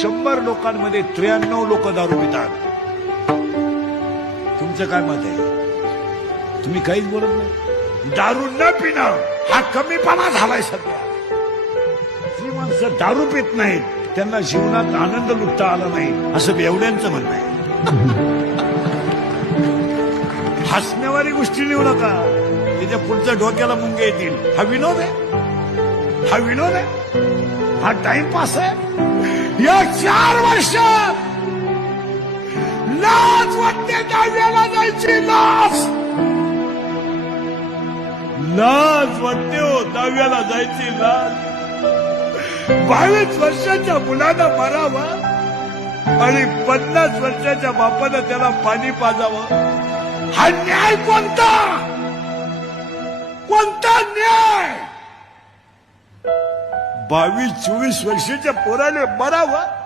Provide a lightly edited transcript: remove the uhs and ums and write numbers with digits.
100 लोकांमध्ये 93 लोक दारू पितात. तुमचं काय मत आहे? तुम्ही काहीच बोलत नाही. दारू न पिणं हा कमीपणा झालाय सध्या. जी माणसं दारू पित नाहीत त्यांना जीवनात आनंद लुटता आला नाही असं बेवड्यांचं म्हणणं आहे. हसण्यावारी गोष्टी लिहू नका, त्याच्या पुढच्या डोक्याला मुंगे येतील. हा विनोद आहे? हा विनोद आहे? हा टाइमपास आहे? या 4 वर्ष लाज वाटते दहाव्याला जायची. लाज वाटते हो दहाव्याला जायची लाज. 22 वर्षाच्या मुलांना मारावा आणि 50 वर्षाच्या बापानं त्याला पाणी पाजावं. हा न्याय कोणता? कोणता न्याय? 22-24 वर्षाच्या पोराने मरावं